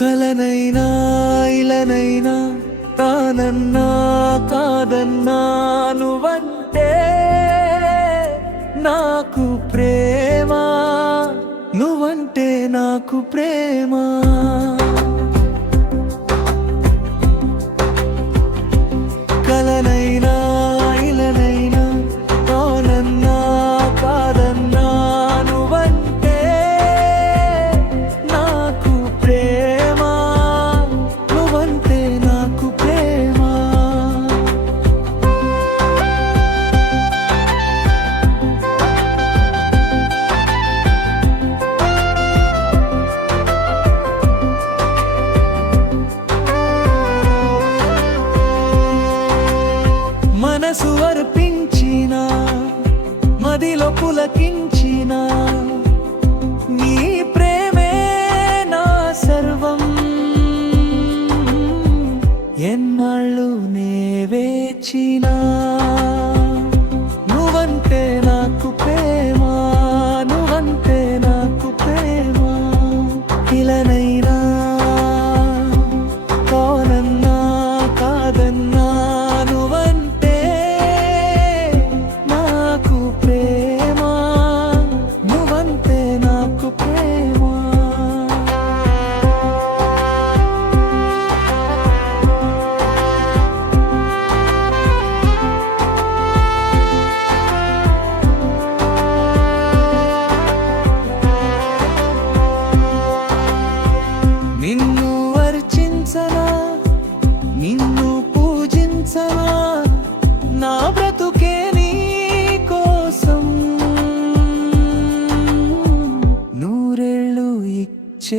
కలనైనా ఇలనైనా తానన్నా కాదన్నా నువ్వంటే నాకు ప్రేమ నువ్వంటే నాకు ప్రేమ. మనసు అర్పించిన మదిలో పులకించిన నీ ప్రేమే నా సర్వం. ఎన్నాళ్ళు నే వేచినా 街